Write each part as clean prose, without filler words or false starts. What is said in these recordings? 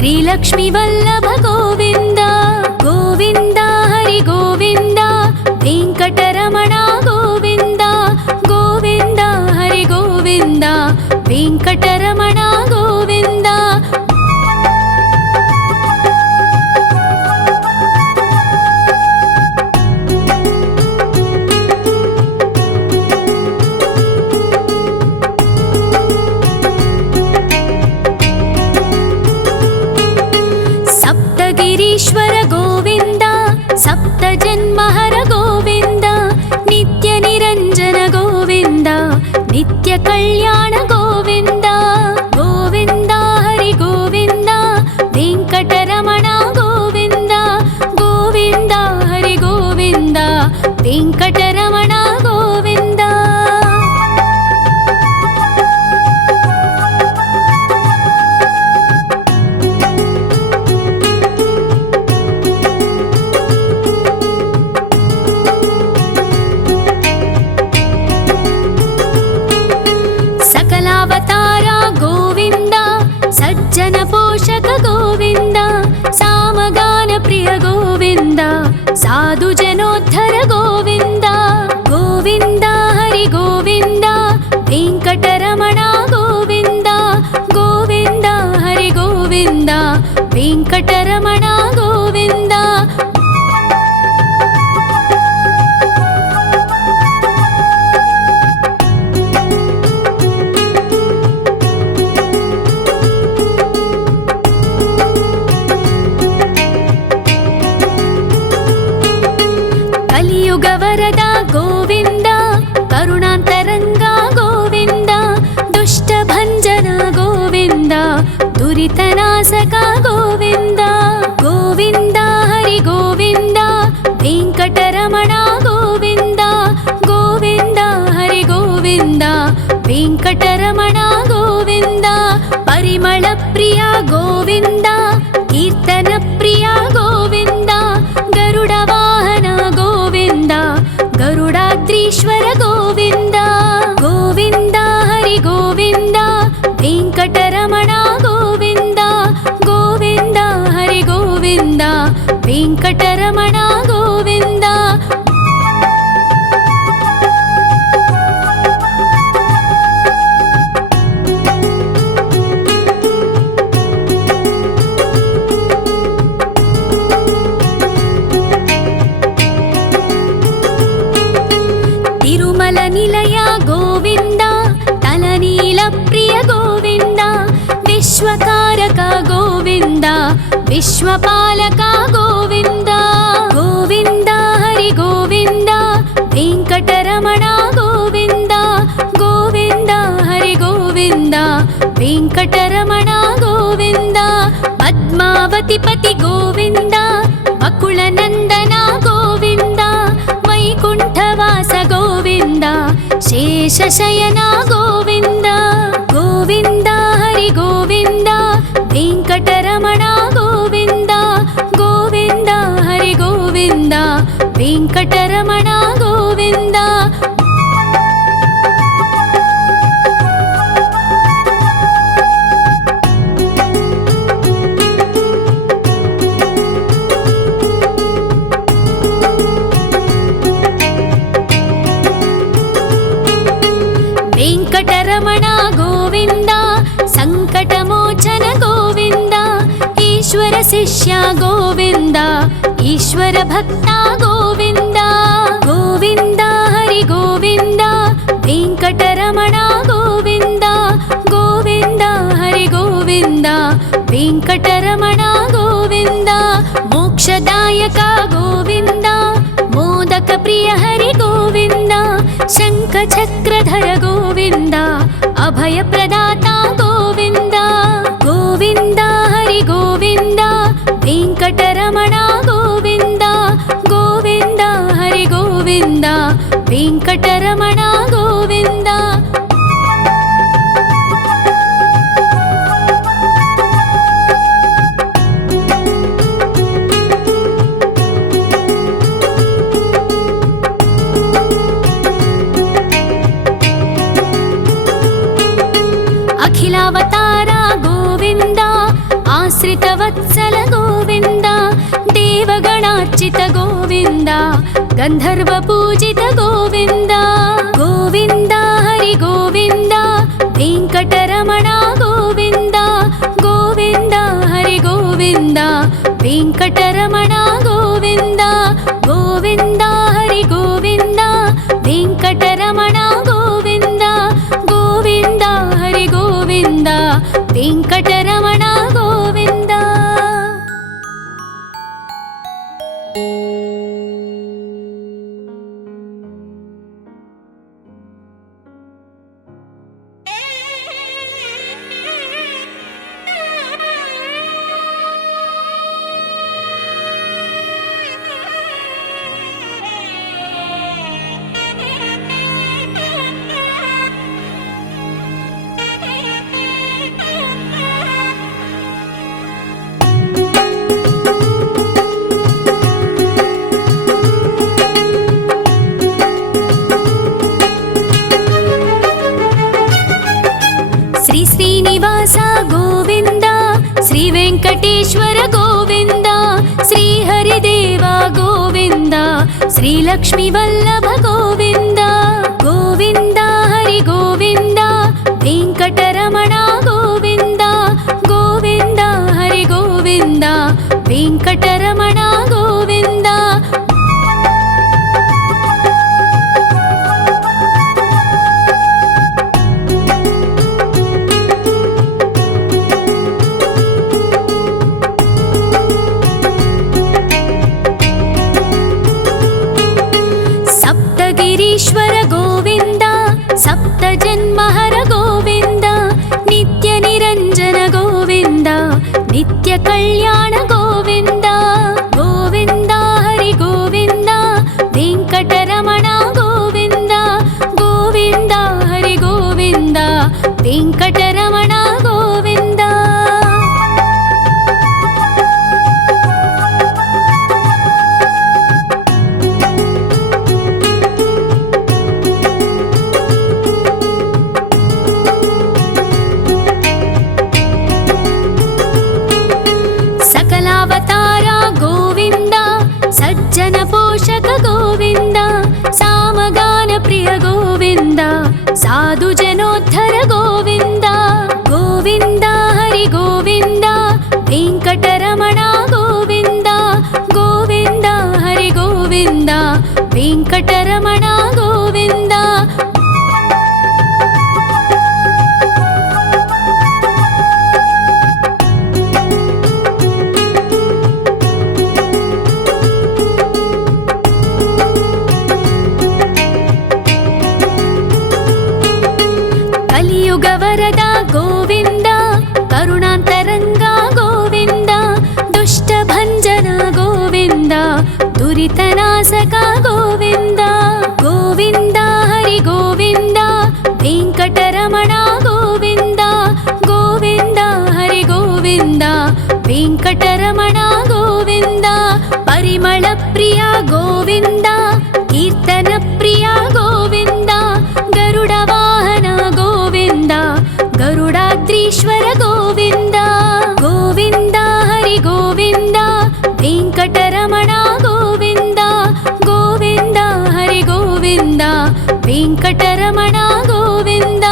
श्रीलक्ष्मी वल्लभ गोविंद गोविंद हरि गोविंद वेंकटरमण गोविंद गोविंद हरि गोविंद वेंकटरमण गोविंद सप्तगिरीश्वर गोविंद सप्तजन्महर गोविंद नित्य निरंजन गोविंद नित्य कल्याण गोविंद गोविंद हरि गोविंद वेंकटरमण गोविंद गोविंद हरि गोविंद वेंकटरमण गोविंद सकलावतारा गोविंद सज्जन पोषक गोविंद सामगान प्रिय गोविंद साधु जनोद्धर गोविंद गोविंद हरि गोविंद वेंकटरमण गोविंद गोविंद हरि गोविंद वेंकटरमण गोविंद कलियुग वरदा गोविंद करुणांतरंग गोविंद दुष्ट भंजन गोविंद दुरितनाशक गोविंद गोविंद हरि गोविंद वेंकटरमण गोविंद गोविंद हरि गोविंद वेंकटरमण गोविंद परिमल प्रिय गोविंद कीर्तन प्रिय गोविंद गरुड वाहन गोविंद गरुडाद्रीश्वर गोविंद गोविंद हरि गोविंद वेंकटरमण गोविंद गोविंद हरि गोविंद वेंकटरमण गोविंद तिरुमल निलय गोविंद तलनील प्रिय गोविंद विश्वकारक गोविंद विश्वपालक गोविंद गोविंद हरि गोविंद वेंकटरमण गोविंद गोविंद हरि गोविंद वेंकटरमण गोविंद पद्मावती पति गोविंद अकुलनंदन गोविंद वैकुंठवास गोविंद शेषशयन गोविंद गोविंद हरि गोविंद वेंकटरमण गोविंद गोविंद हरि गोविंद वेंकटरमण गोविंद वेंकटरमण गोविंद संकटमोचन गोविंद ईश्वर शिष्य गोविंद ईश्वर भक्त गोविंद गोविंद हरि गोविंद वेंकटरमण गोविंद गोविंद हरि गोविंद वेंकटरमण गोविंद मोक्षदायक गोविंद मोदक प्रिय हरि गोविंद शंख चक्रधर गोविंद अभय प्रदाता गोविंद गोविंद हरि गोविंद वेंकटरमण गोविंद गोविंद हरि गोविंद वेंकटरमण गोविंद अखिलावतारा गोविंद आश्रित आश्रितवत्सल गोविन्द देवगणार्चित गोविन्द गन्धर्वपूजित गोविन्द गोविन्द हरि गोविन्द वेङ्कटरमण गोविन्द गोविन्द हरि गोविन्द वेङ्कटरमण गोविन्द गोविन्द हरि गोविन्द वेङ्कटरमण गोविन्द गोविन्द हरि गोविन्द वेङ्कटरमण गोविन्द। श्री श्रीनिवास गोविन्द श्री वेङ्कटेश्वर गोविन्द श्री हरिदेव गोविन्द श्री लक्ष्मीवल्लभ गोविन्द गोविन्द हरि गोविन्द वेङ्कटरमण गोविन्द गोविन्द हरि गोविन्द वेङ्कटरमण गोविन्द। सप्तगिरीश्वर गोविन्द सप्तजन्महर गोविन्द नित्यनिरञ्जन गोविन्द नित्यकल्याण गोविन्द गोविन्द हरि गोविन्द वेङ्कटरमण गोविन्द गोविन्द हरि गोविन्द वेङ्कटरमण गोविन्द। सकलावतार गोविन्द सज्जन पोषक गोविन्द सामगान प्रिय गोविन्द साधु जनोद्धर गोविन्द गोविन्द हरि गोविन्द वेङ्कटरमण गोविन्द गोविन्द हरि गोविन्द वेङ्कटरमण गोविन्द। कलियुगवरद गोविन्द करुणान्तरङ्ग गोविन्द दुष्टभञ्जन गोविन्द दुरितनाशक गोविन्द गोविन्द हरि गोविन्द वेङ्कटरमण गोविन्द गोविन्द हरि गोविन्द वेङ्कटरमण गोविन्द। परिमल प्रिय गोविन्द कीर्तन प्रिय गोविन्द गरुड वाहन गोविन्द गरुडाद्रीश्वर गोविन्द गोविन्द हरि गोविन्द वेङ्कटरमण गोविन्द गोविन्द हरि गोविन्द वेङ्कटरमण गोविन्द।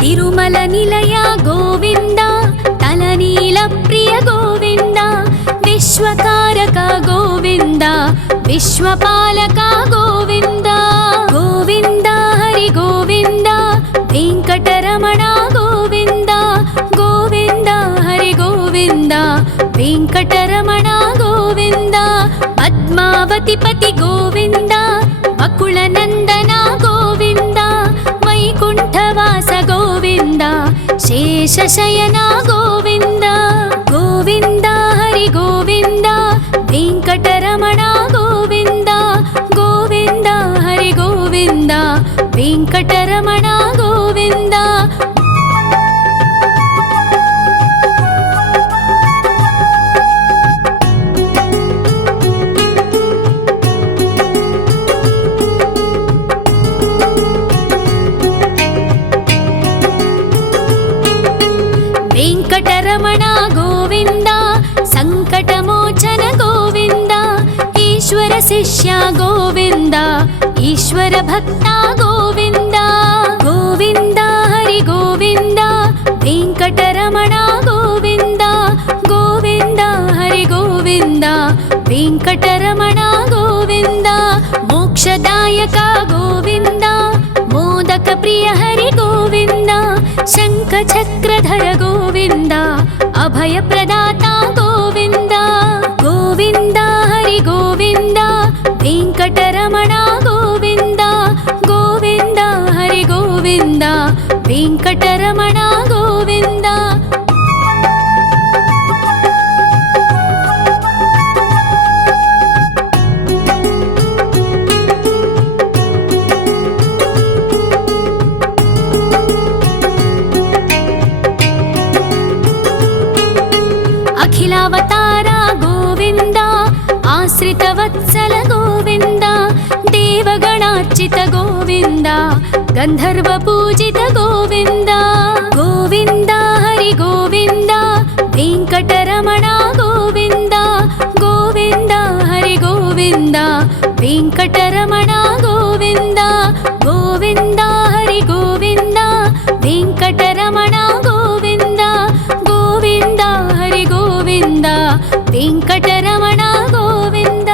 तिरुमल निलय गोविन्द तलनील प्रिय गोविन्द विश्वकारक गोविन्द विश्वपालक गोविन्द गोविन्द हरि गोविन्द वेङ्कटरमण गोविन्द गोविन्द हरि गोविन्द वेङ्कटरमण गोविन्द। पद्मावतिपति गोविन्द अकुलनन्दन गोविन्द वैकुण्ठवास गोविन्द शेषशयन गोविन्द गोविन्द हरि गोविन्द वेङ्कटरमण गोविन्द गोविन्द हरि गोविन्द वेङ्कटरमण गोविन्द। వెంకటరమణ గోవింద సంకటమోచన గోవింద ఈశ్వర శిష్య గోవింద ఈశ్వర భక్త గోవింద గోవింద హరి గోవింద వెంకటరమణ గోవింద గోవింద హరి గోవింద వెంకటరమణ గోవింద మోక్షదాయక గోవింద మోదక ప్రియ హరి గోవింద శంఖ చక్రధర గోవింద అభయ ప్రదాత గోవింద గోవింద హరి గోవింద వెంకటరమణ గోవింద గోవింద హరి గోవింద వెంకటరమణ గోవింద అఖిలావతార గోవింద ఆశ్రితవత్సల గోవింద దేవగణార్చిత గోవింద గంధర్వ పూజిత గోవింద గోవింద హరి గోవింద వెంకటరమణ గోవింద గోవింద హరి గోవింద వెంకటరమణ గోవింద గోవింద హరి గోవింద వెంకటరమణ గోవింద గోవింద హరి గోవింద వెంకటరమణ గోవింద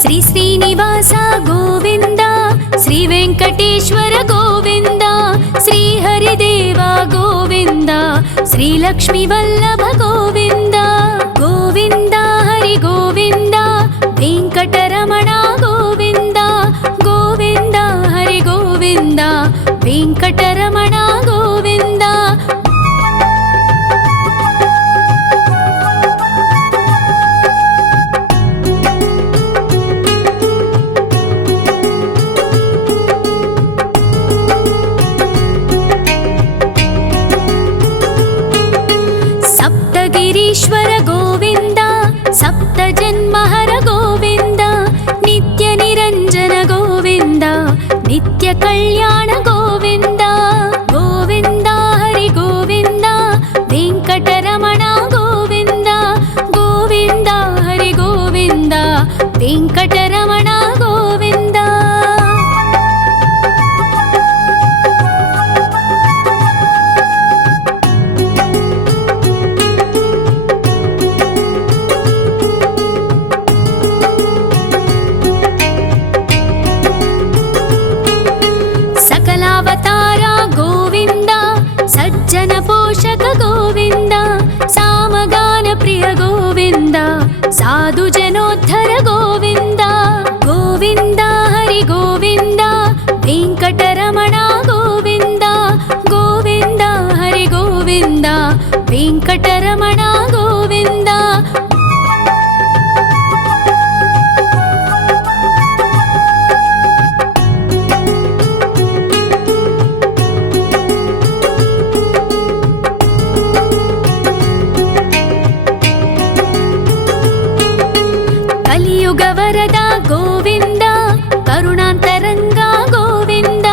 శ్రీ శ్రీనివాస గోవింద శ్రీ వెంకటేశ్వర గోవింద శ్రీ హరిదేవ గోవింద శ్రీ లక్ష్మీ వల్లభ గోవింద గోవింద హరి గోవింద వెంకటరమణ గోవింద గోవింద హరి గోవింద వెంకటరమణ గోవింద సప్తగిరీశ్వర గోవింద సప్త జన్మహర గోవింద నిత్య నిరంజన గోవింద నిత్య కళ్యాణ గోవింద గోవింద హరి గోవింద వెంకటరమణ గోవింద గోవింద హరి గోవింద వెంకటరమణ గోవింద సకలావతార గోవింద సజ్జన పోషక గోవింద సామగాన ప్రియ గోవింద సాధు జనోద్ధర గోవింద గోవింద హరి గోవింద వెంకటరమణ గోవింద గోవింద హరి గోవింద వెంకటరమణ గోవింద కలియుగ వరద గోవింద కరుణాంతరంగ గోవింద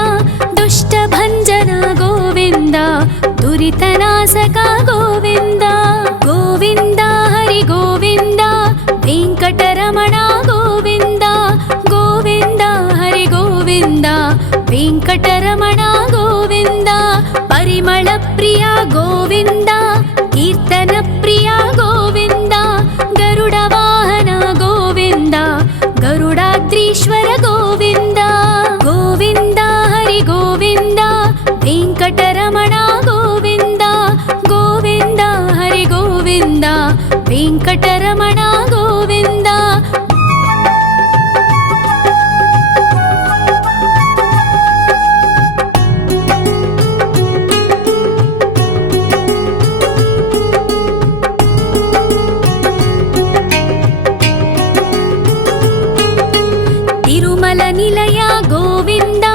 దుష్ట భంజన గోవింద దురితనాశక గోవింద గోవింద హరి గోవింద వెంకటరమణ గోవింద గోవింద హరి గోవింద వెంకటరమణ గోవింద పరిమళ ప్రియ గోవింద కీర్తన ప్రియ గోవింద గరుడ వాహన గోవింద గరుడాద్రీశ్వర గోవింద గోవింద హరి గోవింద వెంకటరమణ గోవింద గోవింద హరి గోవింద వెంకటరమణ గోవింద ನಿಲಯ ಗೋವಿಂದ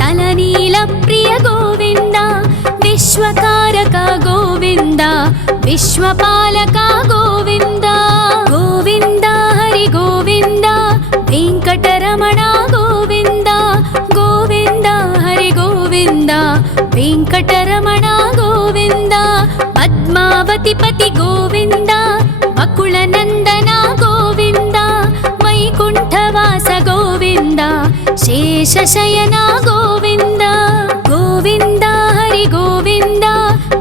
ತಲನೀಲ ಪ್ರಿಯ ಗೋವಿಂದ ವಿಶ್ವಕಾರಕ ಗೋವಿಂದ ವಿಶ್ವಪಾಲಕ ಗೋವಿಂದ ಗೋವಿಂದ ಹರಿ ಗೋವಿಂದ ವೆಂಕಟರಮಣ ಗೋವಿಂದ ಗೋವಿಂದ ಹರಿ ಗೋವಿಂದ ವೆಂಕಟರಮಣ ಗೋವಿಂದ ಪದ್ಮಾವತಿ ಪತಿ ಗೋವಿಂದ ಅಕುಳನಂದನ ಗೋವಿಂದ ವೈಕುಂಠವಾಸ ಗೋವಿಂದ ಶೇಷಶಯನ ಗೋವಿಂದ ಗೋವಿಂದ ಹರಿ ಗೋವಿಂದ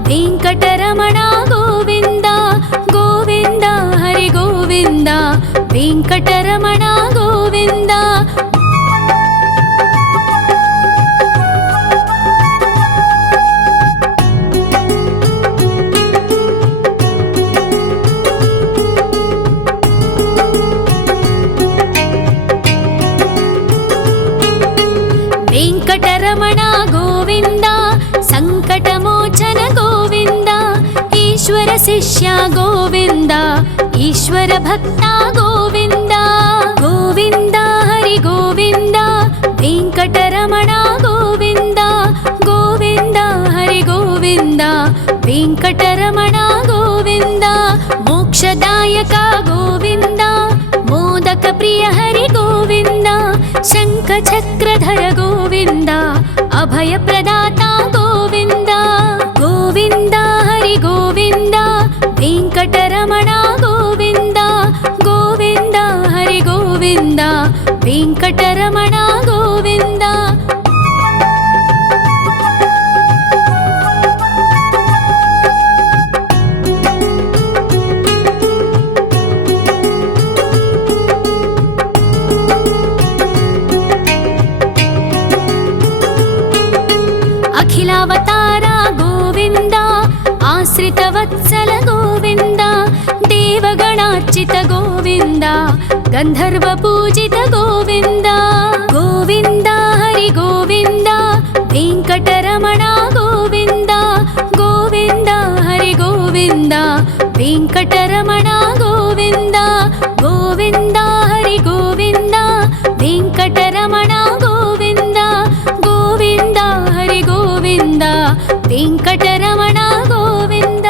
ವೆಂಕಟರಮಣ ಗೋವಿಂದ ಗೋವಿಂದ ಹರಿ ಗೋವಿಂದ ವೆಂಕಟರಮಣ ಗೋವಿಂದ ವೆಂಕಟರಮಣ ಗೋವಿಂದ ಸಂಕಟಮೋಚನ ಗೋವಿಂದ ಈಶ್ವರ ಶಿಷ್ಯ ಗೋವಿಂದ ಈಶ್ವರ ಭಕ್ತ ಗೋವಿಂದ ಗೋವಿಂದ ಹರಿ ಗೋವಿಂದ ವೆಂಕಟರಮಣ ಗೋವಿಂದ ಗೋವಿಂದ ಹರಿ ಗೋವಿಂದ ವೆಂಕಟರಮಣ ಗೋವಿಂದ ಮೋಕ್ಷದಾಯಕ ಗೋವಿಂದ ಮೋದಕ ಪ್ರಿಯ ಹರಿ ಗೋವಿಂದ ಶಂಖ ಚಕ್ರಧರ ಗೋವಿಂದ ಅಭಯ ಪ್ರದಾತ ಗೋವಿಂದ ಗೋವಿಂದ ಹರಿ ಗೋವಿಂದ ವೆಂಕಟರಮಣ ಗೋವಿಂದ ಗೋವಿಂದ ಹರಿ ಗೋವಿಂದ ವೆಂಕಟರಮಣ ಗೋವಿಂದ ಅಖಿಲಾವತಾರ ಗೋವಿಂದ ಆಶ್ರಿತ ವತ್ಸಲ ಗೋವಿಂದ ದೇವಗಣಾರ್ಚಿತ ಗೋವಿಂದ ಗಂಧರ್ವ ಪೂಜಿತ ಗೋವಿಂದ ಗೋವಿಂದ ಹರಿ ಗೋವಿಂದ ವೆಂಕಟರಮಣ ಗೋವಿಂದ ಗೋವಿಂದ ಹರಿ ಗೋವಿಂದ ವೆಂಕಟರಮಣ ಗೋವಿಂದ ಗೋವಿಂದ ಹರಿ ಗೋವಿಂದ ವೆಂಕಟರಮಣ ಗೋವಿಂದ ಗೋವಿಂದ ಹರಿ ಗೋವಿಂದ ವೆಂಕಟರಮಣ ಗೋವಿಂದ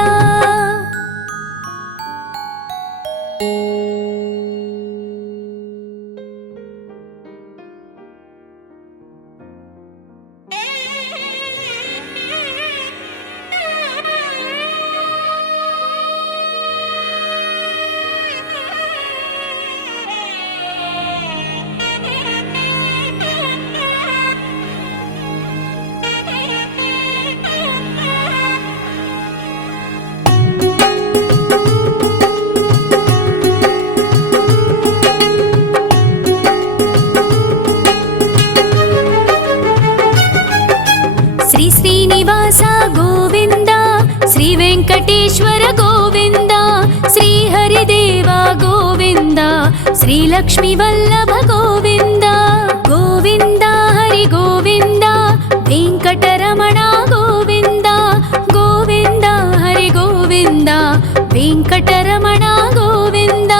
ಶ್ರೀ ಶ್ರೀನಿವಾಸ ಗೋವಿಂದ ಶ್ರೀ ವೆಂಕಟೇಶ್ವರ ಗೋವಿಂದ ಶ್ರೀ ಹರಿದೇವ ಗೋವಿಂದ ಶ್ರೀ ಲಕ್ಷ್ಮೀ ವಲ್ಲಭ ಗೋವಿಂದ ಗೋವಿಂದ ಹರಿ ಗೋವಿಂದ ವೆಂಕಟರಮಣ ಗೋವಿಂದ ಗೋವಿಂದ ಹರಿ ಗೋವಿಂದ ವೆಂಕಟರಮಣ ಗೋವಿಂದ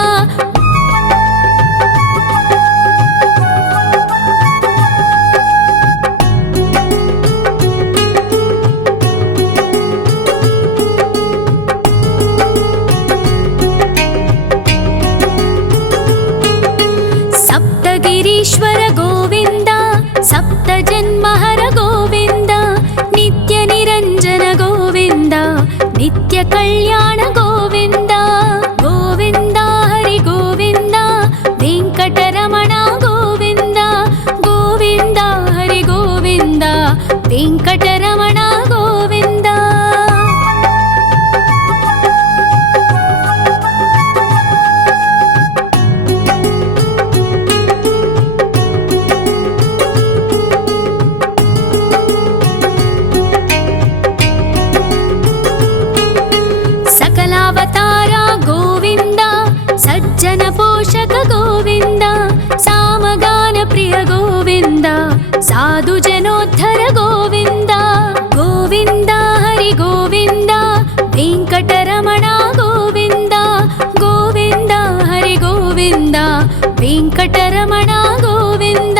ಸಪ್ತಗಿರೀಶ್ವರ ಗೋವಿಂದ ಸಪ್ತ ಜನ್ಮಹರ ಗೋವಿಂದ ನಿತ್ಯ ನಿರಂಜನ ಗೋವಿಂದ ನಿತ್ಯ ಕಲ್ಯಾಣ ಗೋವಿಂದ ಗೋವಿಂದ ಹರಿ ಗೋವಿಂದ ವೆಂಕಟರಮಣ ಗೋವಿಂದ ಗೋವಿಂದ ಹರಿ ಗೋವಿಂದ ವೆಂಕಟರಮಣ ಗೋವಿಂದ ಸಕಲಾವತಾರ ಗೋವಿಂದ ಸಜ್ಜನ ಪೋಷಕ ಗೋವಿಂದ ಸಾಮಗಾನ ಪ್ರಿಯ ಗೋವಿಂದ ಸಾಧು ಜನೋದ್ಧರ ಗೋವಿಂದ ಗೋವಿಂದ ಹರಿ ಗೋವಿಂದ ವೆಂಕಟರಮಣ ಗೋವಿಂದ ಗೋವಿಂದ ಹರಿ ಗೋವಿಂದ వెంకటరమణ గోవింద.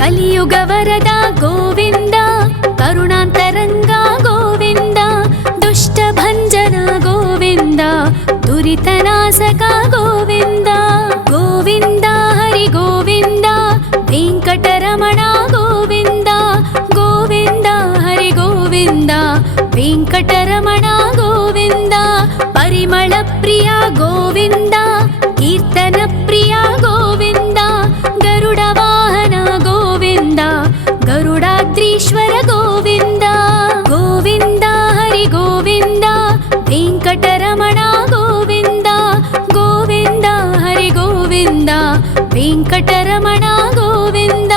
కలియుగ వరద గోవింద, కరుణాంతరంగ గోవింద, దుష్ట భంజన గోవింద, దురితనాశక గోవింద. గోవింద హరి గోవింద, వెంకటరమణ గోవింద. గోవింద హరి గోవింద, వెంకటరమణ గోవింద. పరిమళ ప్రియ గోవింద, కీర్తన ప్రియ గోవింద. గరుడ వాహన గోవింద, గరుడాద్రీశ్వర గోవింద. గోవింద హరి గోవింద, వెంకటరమణ గోవింద. గోవింద హరి గోవింద, వెంకటరమణ గోవింద.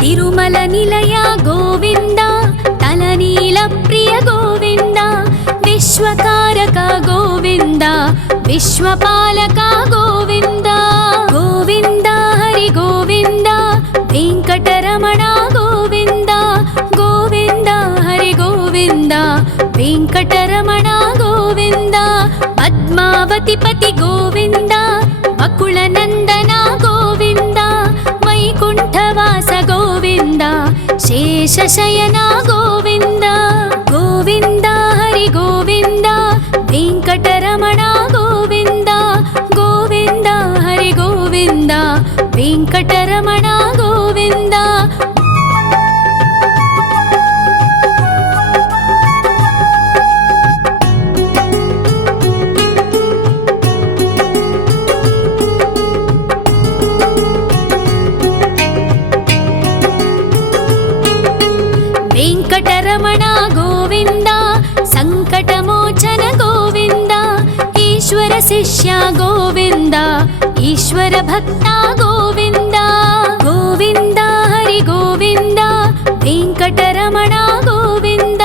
తిరుమల నిలయ గోవింద, తలనీల ప్రియ గోవింద. విశ్వకారక గోవింద, విశ్వపాలక గోవింద. గోవింద హరి గోవింద, వెంకటరమణ గోవింద. గోవింద హరి గోవింద, వెంకటరమణ గోవింద. పద్మావతి పతి గోవింద, అకుల నందన గోవింద. వైకుంఠవాస గోవింద, శేషశయన గోవింద. గోవింద హరి గోవింద, వెంకటరమణ గోవింద. గోవింద హరి గోవింద, వెంకటరమణ గోవింద. వెంకటరమణ గోవింద, సంకటమోచన గోవింద. ఈశ్వర శిష్య గోవింద, ఈశ్వర భక్త గోవింద. గోవింద హరి గోవింద, వెంకటరమణ గోవింద.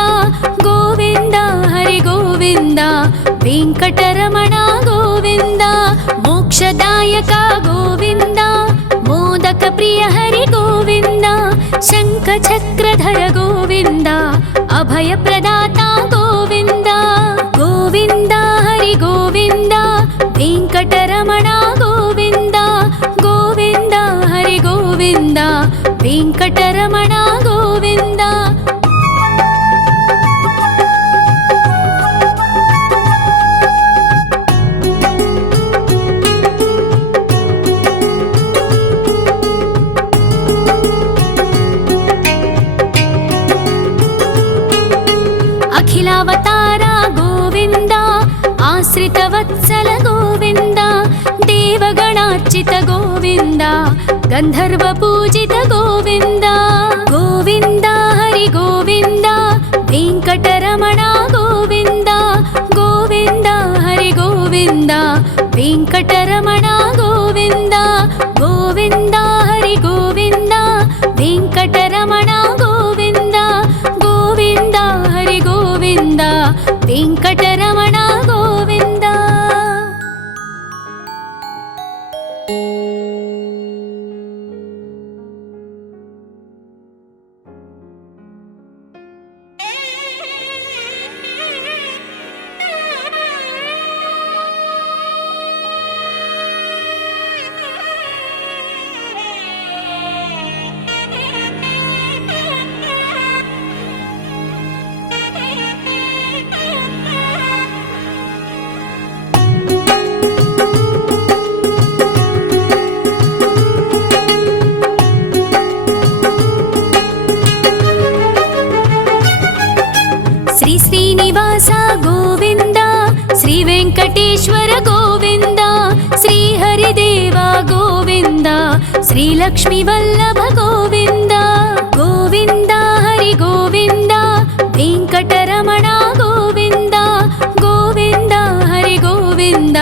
గోవింద హరి గోవింద, వెంకటరమణ గోవింద. మోక్షదాయక గోవింద, మోదక ప్రియ హరి గోవింద. శంఖ చక్రధర గోవింద, అభయ ప్రదాత గోవింద. గోవింద హరి గోవింద, వెంకటరమణ గోవింద. గోవింద హరి గోవింద, వెంకటరమణ గోవింద. అఖిలావతార గోవింద, ఆశ్రిత వత్సల గోవింద. దేవగణార్చిత గోవింద, గంధర్వ పూజిత గోవింద. గోవింద హరి గోవింద, వెంకటరమణ గోవింద. గోవింద హరి గోవింద, వెంకటరమణ గోవింద. గోవింద హరి గోవింద, వెంకటరమణ గోవింద. గోవింద హరి గోవింద, వెంకటరమణ గోవింద. శ్రీనివాస గోవింద, శ్రీ వెంకటేశ్వర గోవింద. శ్రీహరిదేవ గోవింద, శ్రీలక్ష్మీ వల్లభ గోవింద. గోవింద హరి గోవింద, వెంకటరమణ గోవింద. గోవింద హరి గోవింద, ಗೋವಿಂದ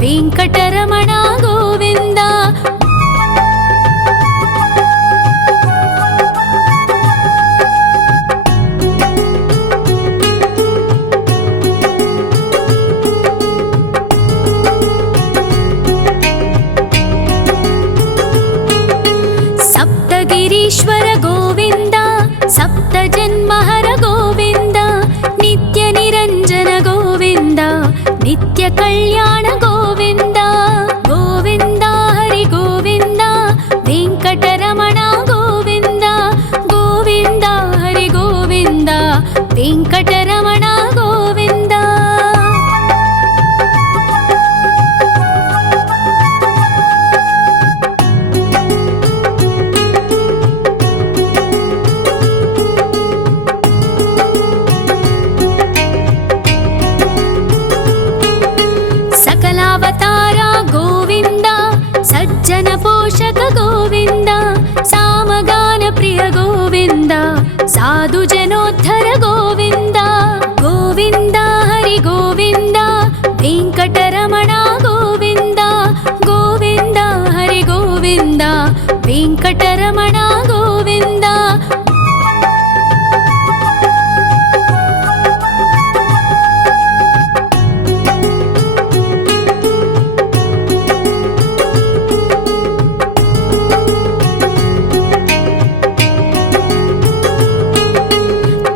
ವೆಂಕಟರಮಣ ಗೋವಿಂದ. ಸಪ್ತಗಿರೀಶ್ವರ ಗೋವಿಂದ ಸಪ್ತ ಜನ್ಮಹರ ಗೋವಿಂದ ನಿತ್ಯ ನಿರಂಜನ ಗೋವಿಂದ ನಿತ್ಯ ಕಲ್ಯಾಣ ಗೋವಿಂದ ಗೋವಿಂದ ಹರಿ ಗೋವಿಂದ ವೆಂಕಟರಮಣ ಗೋವಿಂದ ಗೋವಿಂದ ಹರಿ ಗೋವಿಂದ ವೆಂಕಟರಮಣ ಗೋವಿಂದ. ಅವತಾರ ಗೋವಿಂದ ಸಜ್ಜನ ಪೋಷಕ ಗೋವಿಂದ ಸಾಮಗಾನ ಪ್ರಿಯ ಗೋವಿಂದ ಸಾಧು ಜನೋದ್ಧರ ಗೋವಿಂದ ಗೋವಿಂದ ಹರಿ ಗೋವಿಂದ ವೆಂಕಟರಮಣ ಗೋವಿಂದ ಗೋವಿಂದ ಹರಿ ಗೋವಿಂದ ವೆಂಕಟರಮಣ ಗೋವಿಂದ.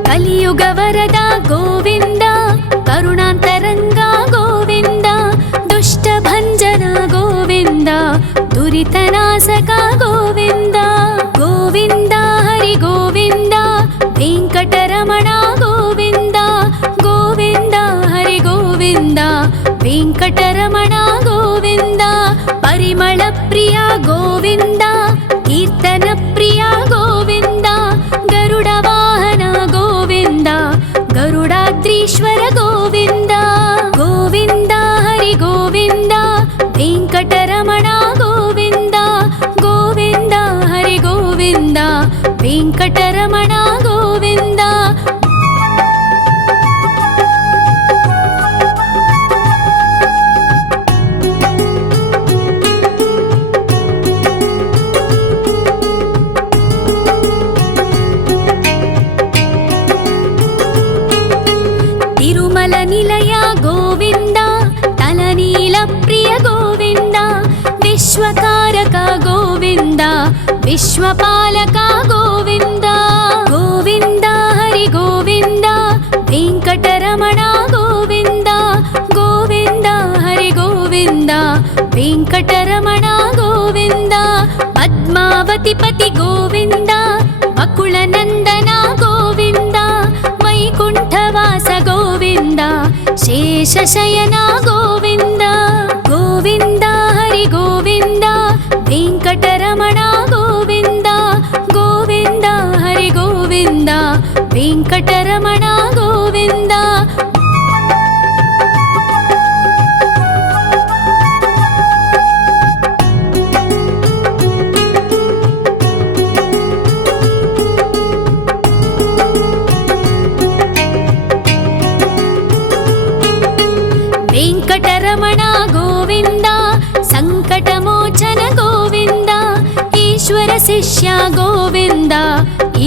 ಕಲಿಯುಗ ವರದ ಗೋವಿಂದ ಕರುಣಾಂತರಂಗ ಗೋವಿಂದ ದುಷ್ಟ ಭಂಜನ ಗೋವಿಂದ ದುರಿತನಾಶಕ ಗೋವಿಂದ ಗೋವಿಂದ ಹರಿ ಗೋವಿಂದ ವೆಂಕಟರಮಣ ಗೋವಿಂದ ಗೋವಿಂದ ಹರಿ ಗೋವಿಂದ ವೆಂಕಟರಮಣ ಗೋವಿಂದ. ಪರಿಮಳ ಪ್ರಿಯ ಗೋವಿಂದ ಕೀರ್ತನ ಪ್ರಿಯ ಗೋವಿಂದ ಗರುಡ ವಾಹನ ಗೋವಿಂದ ಗರುಡಾದ್ರೀಶ್ವರ ಗೋವಿಂದ ಗೋವಿಂದ ಹರಿ ಗೋವಿಂದ ವೆಂಕಟರಮಣ ಗೋವಿಂದ ಗೋವಿಂದ ಹರಿ ಗೋವಿಂದ ವೆಂಕಟರಮಣ ಗೋವಿಂದ. ತಿರುಮಲ ನಿಲಯ ಗೋವಿಂದ ತಲನೀಲ ಪ್ರಿಯ ಗೋವಿಂದ ವಿಶ್ವಕಾರಕ ಗೋವಿಂದ ವಿಶ್ವಪಾಲಕ ಗೋವಿಂದ ಗೋವಿಂದ ಹರಿ ಗೋವಿಂದ ವೆಂಕಟರಮಣ ಗೋವಿಂದ ಗೋವಿಂದ ಹರಿ ಗೋವಿಂದ ವೆಂಕಟರಮಣ ಗೋವಿಂದ. ಪದ್ಮಾವತಿ ಪತಿ ಗೋವಿಂದ ಅಕುಳ ನಂದನ ಗೋವಿಂದ ವೈಕುಂಠವಾಸ ಗೋವಿಂದ ಶೇಷಶಯನ ಗೋವಿಂದ ಗೋವಿಂದ ಹರಿ ಗೋವಿಂದ ವೆಂಕಟರಮಣ ಗೋವಿಂದ ಗೋವಿಂದ ಹರಿ ಗೋವಿಂದ ವೆಂಕಟರಮಣ ಗೋವಿಂದ. ವೆಂಕಟರಮಣ ಗೋವಿಂದ ಸಂಕಟಮೋಚನ ಗೋವಿಂದ ಈಶ್ವರ ಶಿಷ್ಯ ಗೋವಿಂದ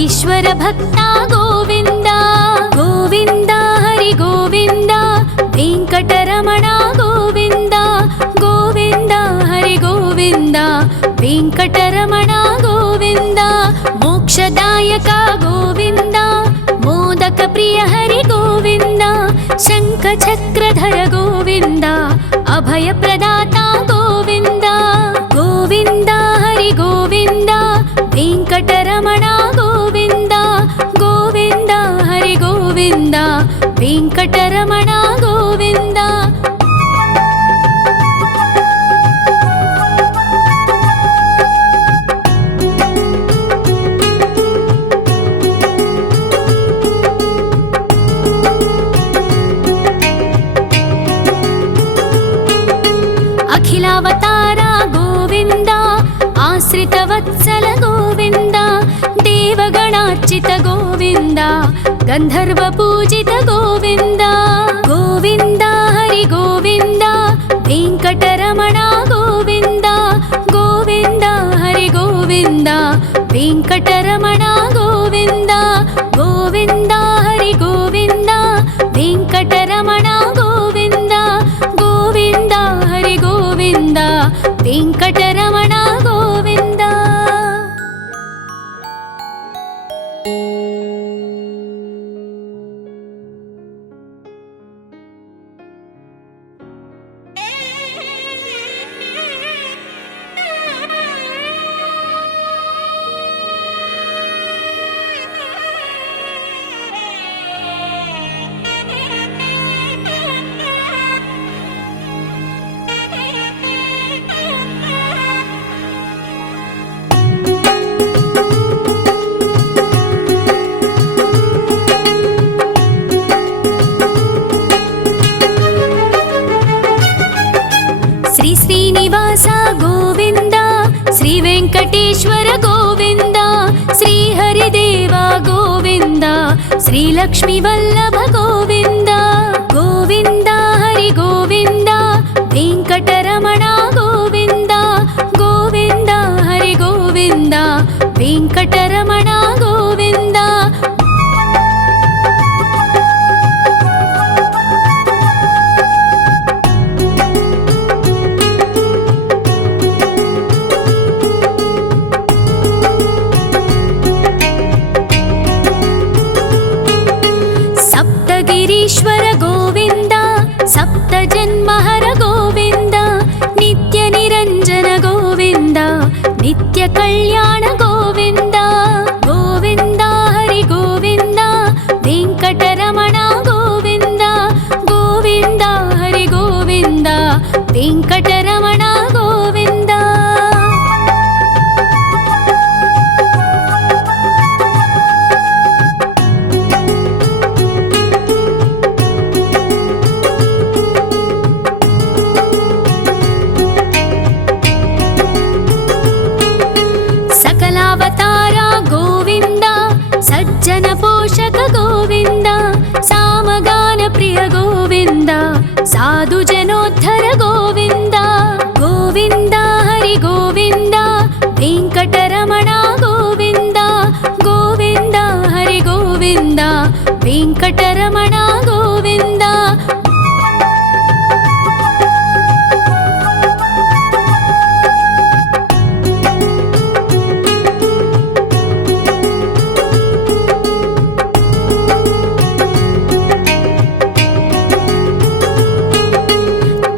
ಈಶ್ವರ ಭಕ್ತ ಗೋವಿಂದ ಗೋವಿಂದ ಹರಿ ಗೋವಿಂದ ವೆಂಕಟರಮಣ ಗೋವಿಂದ ಗೋವಿಂದ ಹರಿ ಗೋವಿಂದ ವೆಂಕಟರಮಣ ಗೋವಿಂದ. ಮೋಕ್ಷದಾಯಕ ಗೋವಿಂದ ಮೋದಕ ಪ್ರಿಯ ಹರಿ ಗೋವಿಂದ ಶಂಖ ಚಕ್ರಧರ ಗೋವಿಂದ ಅಭಯ ಪ್ರದಾತ ಗೋವಿಂದ ಗೋವಿಂದ ಹರಿ ಗೋವಿಂದ ವೆಂಕಟರಮಣ ಗೋವಿಂದ ಗೋವಿಂದ ಹರಿ ಗೋವಿಂದ ವೆಂಕಟರಮಣ ಗೋವಿಂದ. ಅಖಿಲಾವತಾರ ಗೋವಿಂದ ಆಶ್ರಿತ ವತ್ಸಲ ಗೋವಿಂದ ದೇವಗಣಾರ್ಚಿತ ಗೋವಿಂದ ಗಂಧರ್ವ ಪೂಜಿತ ಗೋವಿಂದ ಗೋವಿಂದ ಹರಿ ಗೋವಿಂದ శ్రీనివాస గోవింద శ్రీ వెంకటేశ్వర గోవింద శ్రీహరిదేవ గోవింద శ్రీలక్ష్మీ వల్లభ గోవింద గోవింద హరి గోవింద వెంకటరమణ గోవింద గోవింద హరి గోవింద వెంకటరమణ గోవింద సప్తగిరీశ్వర గోవింద సప్త జన్మహర గోవింద నిత్య నిరంజన గోవింద నిత్య కళ్యాణ గోవింద గోవింద హరి గోవింద వెంకటరమణ గోవింద గోవింద హరి గోవింద వెంకటరమణ గోవింద సకలావతార గోవింద సజ్జన పోషక గోవింద సామగాన ప్రియ గోవింద సాధు జనోద్ధర గోవింద గోవింద హరి గోవింద వెంకటరమణ గోవింద గోవింద హరి గోవింద వెంకటరమణ గోవింద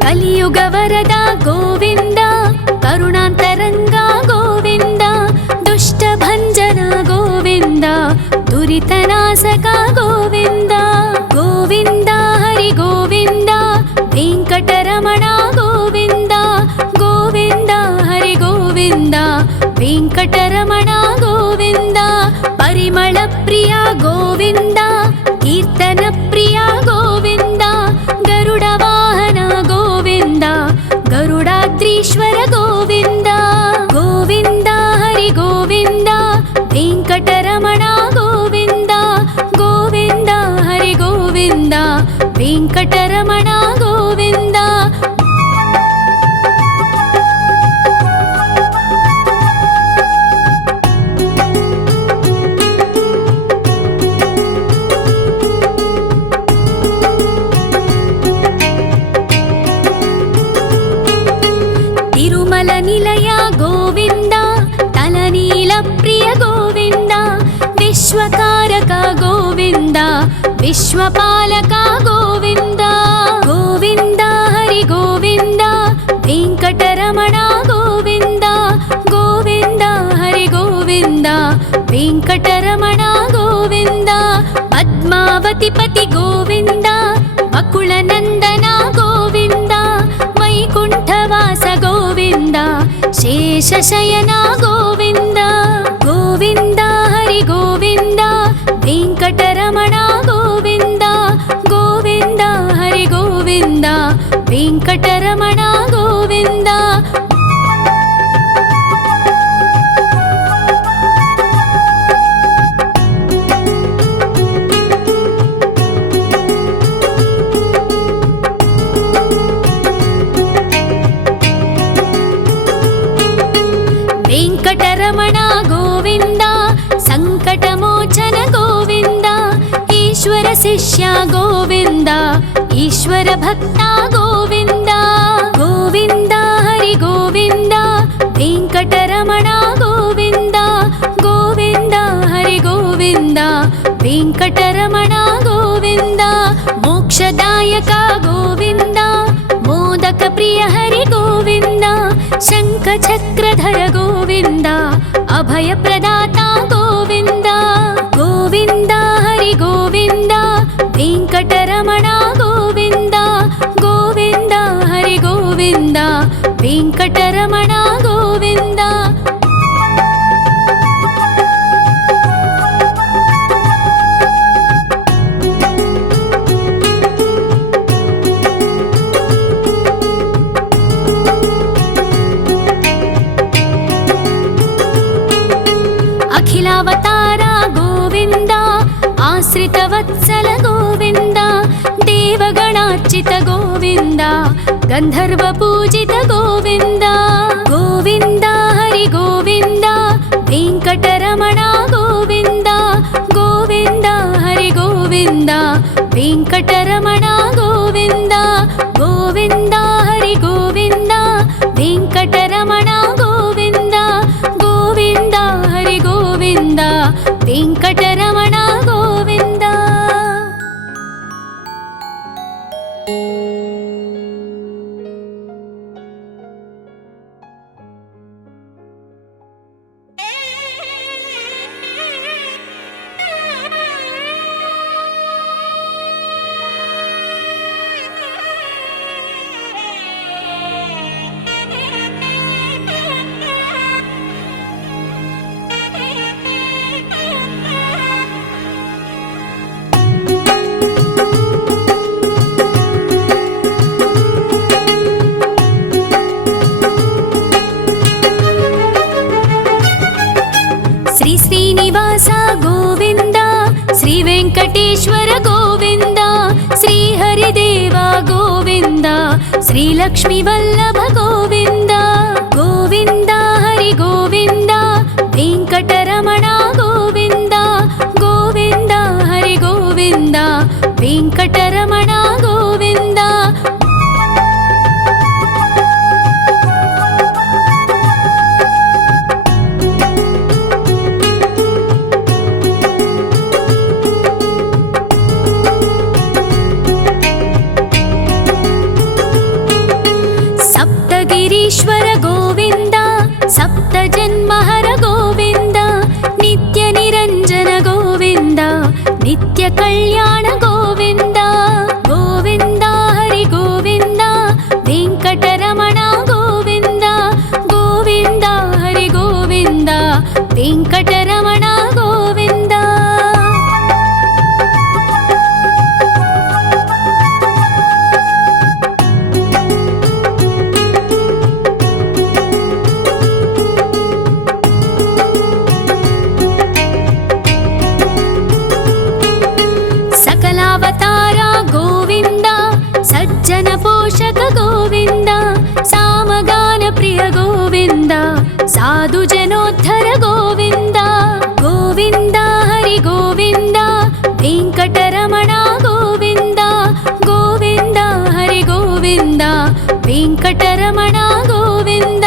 కలియుగ వరద గోవింద కరుణాంతరంగ గోవింద దుష్ట భంజన గోవింద దురితనాశక గోవింద గోవింద హరి గోవింద వెంకటరమణ గోవింద గోవింద హరి గోవింద వెంకటరమణ గోవింద పరిమళ ప్రియ గోవింద కీర్తన ప్రియ గోవింద గరుడ వాహన గోవింద గరుడాద్రీశ్వర గోవింద గోవింద హరి గోవింద వెంకటరమణ గోవింద గోవింద హరి గోవింద వెంకటరమణ గోవింద తిరుమల నిలయ గోవింద తలనీల ప్రియ గోవింద విశ్వకారక గోవింద విశ్వపాలక గోవింద గోవింద హరి గోవింద వెంకటరమణ గోవింద గోవింద హరి గోవింద వెంకటరమణ గోవింద పద్మావతి పతి గోవింద అకుల నందన గోవింద వైకుంఠవాస గోవింద శేషశయన గోవింద గోవింద హరి గోవింద వెంకటరమణ గోవింద గోవింద హరి గోవింద వెంకటరమణ గోవింద వెంకటరమణ గోవింద సంకటమోచన గోవింద ఈశ్వర శిష్య గోవింద ఈశ్వర భక్త గోవింద గోవింద హరి గోవింద వెంకటరమణ గోవింద గోవింద హరి గోవింద వెంకటరమణ గోవింద మోక్షదాయక గోవింద మోదక ప్రియ హరి గోవింద శంఖ చక్రధర గోవింద అభయ ప్రదాత గోవింద గోవింద హరి గోవింద వెంకటరమణ గోవింద గోవింద హరి గోవింద వెంకటరమణ గోవింద सकलावतार गोविन्द आश्रितवत्सल गोविन्द देवगणार्चित गोविन्द गन्धर्वपूजित गोविन्द गोविन्द हरि गोविन्द वेङ्कटरमण गोविन्द गोविन्द हरि गोविन्द वेङ्कटरमण गोविन्द गोविन्द हरि गोविन्द वेङ्कटरमण गोविन्द गोविन्द हरि गोविन्द वेङ्कटरमण गोविन्द। श्री श्रीनिवास गोविन्द श्री वेङ्कटेश्वर गोविन्द श्री हरिदेव गोविन्द श्री लक्ष्मीवल्लभ गोविन्द गोविन्द हरि गोविन्द वेङ्कटरमण गोविन्द गोविन्द हरि गोविन्द वेङ्कटरमण गोविन्द। सप्तगिरीश्वर गोविन्द सप्तजन्महर गोविन्द नित्यनिरञ्जन गोविन्द नित्यकल्याण गोविन्द गोविन्द हरि गोविन्द वेङ्कटरमण गोविन्द गोविन्द हरि गोविन्द वेङ्कटरमण गोविन्द। सकलावतार गोविन्द सज्जन पोषक गोविन्द सामगान प्रिय गोविन्द साधु जनोद्धर गोविन्द गोविन्द हरि गोविन्द वेङ्कटरमण गोविन्द गोविन्द हरि गोविन्द वेङ्कटरमण गोविन्द।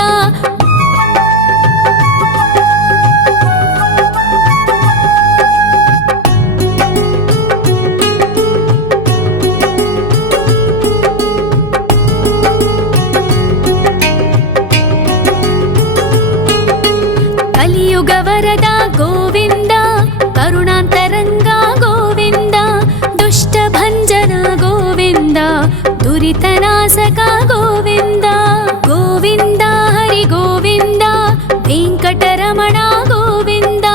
कलियुग वरद गोविन्द करुणान्तरङ्ग गोविन्द दुष्टभञ्जन गोविन्द दुरितनाशक गोविन्द गोविन्द हरि गोविन्द वेङ्कटरमण गोविन्द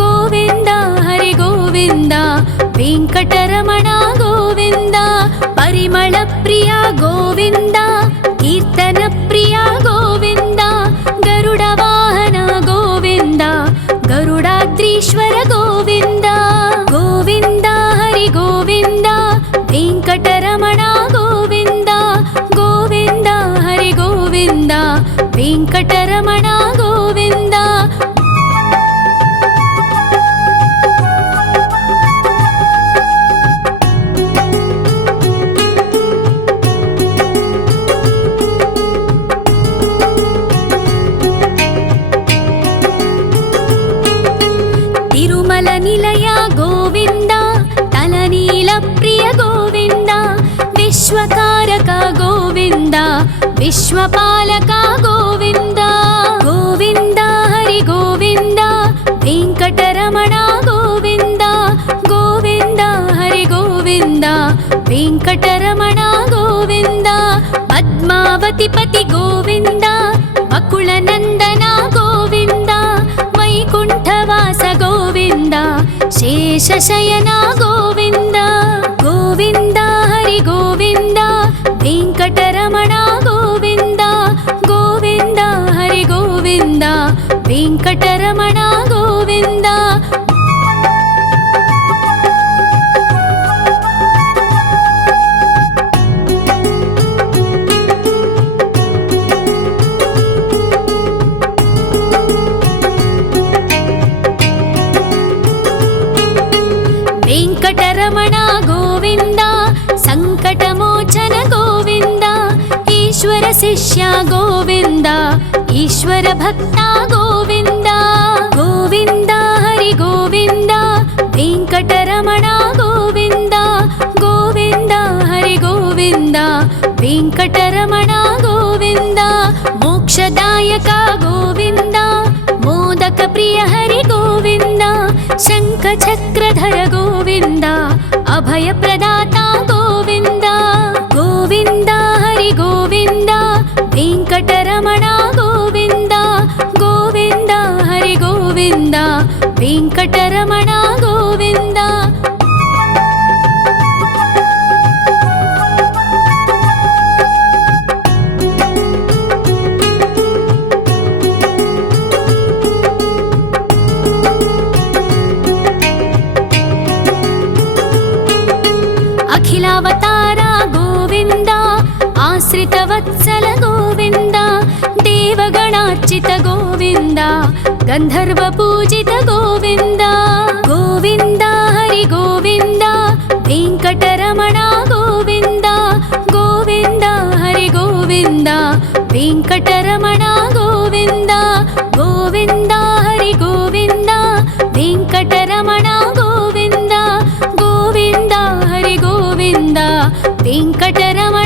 गोविन्द हरि गोविन्द वेङ्कटरमण गोविन्द। परिमल प्रिय गोविन्द कीर्तन प्रिय गोविन्द गरुड वाहन गोविन्द गरुडाद्रीश्वर गोविन्द गोविन्द हरि गोविन्द वेङ्कटरमण गोविन्द गोविन्द हरि गोविन्द वेङ्कटरमण गोविन्द। तिरुमल निलय गोविन्द तलनील प्रिय गोविन्द विश्वकारक गोविन्द विश्वपालक गोविन्द गोविन्द हरि गोविन्द वेङ्कटरमण गोविन्द गोविन्द हरि गोविन्द वेङ्कटरमण गोविन्द। पद्मावतिपति गोविन्द अकुलनन्दन गोविन्द वैकुण्ठवास गोविन्द शेषशयन गोविन्द गोविन्द हरि गोविन्द वेङ्कटरमण गोविन्द गोविन्द हरि गोविन्द वेङ्कटरमण गोविन्द। ಶಿಷ್ಯ ಗೋವಿಂದ ಈಶ್ವರ ಭಕ್ತ ಗೋವಿಂದ ಗೋವಿಂದ ಹರಿ ಗೋವಿಂದ ವೆಂಕಟರಮಣ ಗೋವಿಂದ ಗೋವಿಂದ ಹರಿ ಗೋವಿಂದ ವೆಂಕಟರಮಣ ಗೋವಿಂದ ಮೋಕ್ಷದಾಯಕ ಗೋವಿಂದ ಮೋದಕ ಪ್ರಿಯ ಹರಿ ಗೋವಿಂದ ಶಂಖ ಚಕ್ರಧರ ಗೋವಿಂದ ಅಭಯ ಪ್ರದಾತ ಗೋವಿಂದ ಗೋವಿಂದ ಹರಿ ಗೋವಿಂದ ವೆಂಕಟರಮಣ ಗೋವಿಂದ ಗೋವಿಂದ ಹರಿ ಗೋವಿಂದ ವೆಂಕಟರಮಣ ಗೋವಿಂದ ಅಖಿಲಾವತಾರ ಗೋವಿಂದ ಆಶ್ರಿತವತ್ಸಲ ಗೋವಿಂದ ದೇವಗಣಾರ್ಚಿತ ಗೋವಿಂದ ಗಂಧರ್ವ ಪೂಜಿತ ಗೋವಿಂದ ಗೋವಿಂದ ಹರಿ ಗೋವಿಂದ ವೆಂಕಟರಮಣ ಗೋವಿಂದ ಗೋವಿಂದ ಹರಿ ಗೋವಿಂದ ವೆಂಕಟರಮಣ ಗೋವಿಂದ ಗೋವಿಂದ ಹರಿ ಗೋವಿಂದ ವೆಂಕಟರಮಣ ಗೋವಿಂದ ಗೋವಿಂದ ಹರಿ ಗೋವಿಂದ ವೆಂಕಟರಮಣ